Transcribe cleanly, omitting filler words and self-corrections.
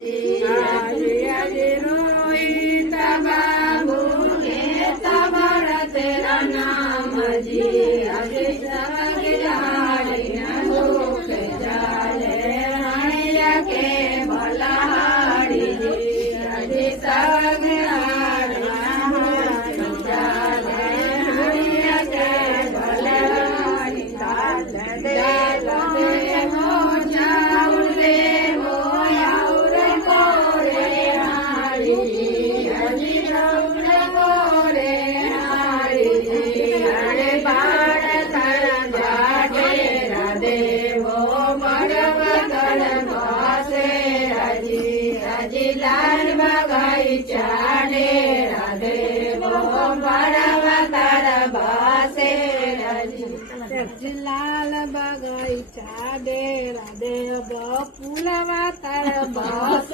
આજે રોહિત બાબુ કેતા મારા તેરા નામજી આજે સગડાડીના દુઃખ ચાલે રાણિયા કે ભલાડીજી આજે સગડાડીના દુઃખ ચાલે રાણિયા કે ભલાડી ચાલે લાલ બગીચા ડેરા દેવો મારા તારા બાસે લાલ બગીચા ડેરા દેવ ફૂલવા તારા બાસ